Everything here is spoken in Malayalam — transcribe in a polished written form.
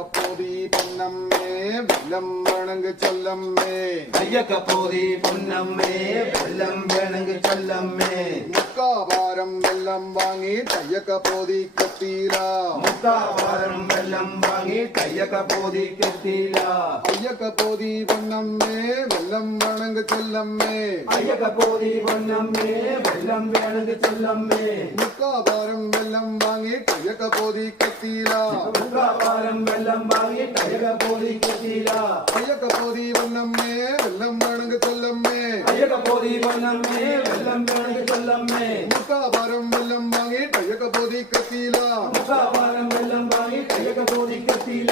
കപ്പോതി പൊന്നമ്മേ വെല്ലം വേണമെങ്കിൽ ചൊല്ലമ്മേ കയ്യക്കപ്പോതി പൊന്നമ്മേ വെല്ലം വേണമെങ്കിൽ ചൊല്ലമ്മേ മുക്കാഭാരം വെല്ലം വാങ്ങി കയ്യക്കപ്പോതി കെത്തിയില മുക്കാഭാരം വെല്ലം വാങ്ങി കയ്യക്കപ്പോതി കെത്തിയില അയ്യക്കപ്പോതി പൊന്നമ്മേ വെല്ലം വേണമെങ്കിൽ ചൊല്ലമ്മേ അയ്യക്കപ്പോതി പൊന്നമ്മേ വെല്ലം വേണമെങ്കിൽ ചൊല്ലമ്മേ മുക്കാഭാരം വെല്ലം വാങ്ങി കയ്യക്കപ്പോതി കെത്തിയില മുക്കാഭാരം വെല്ലം വാങ്ങി കയ്യക്കപ്പോതി കെത്തിയില അയ്യക്കപ്പോതി പൊന്നമ്മേ വെല്ലം വേണമെങ്കിൽ ചൊല്ലമ്മേ അയ്യക്കപ്പോതി പൊന്നമ്മേ വെല്ലം വേണമെങ്കിൽ ചൊല്ലമ്മേ മുക്കാഭാരം വെല്ലം വാങ്ങി കയ്യക്കപ്പോതി കെത്തിയില മുക്കാഭാരം വെല്ലം വാങ്ങി കയ്യക്കപ്പോതി കെത്തിയില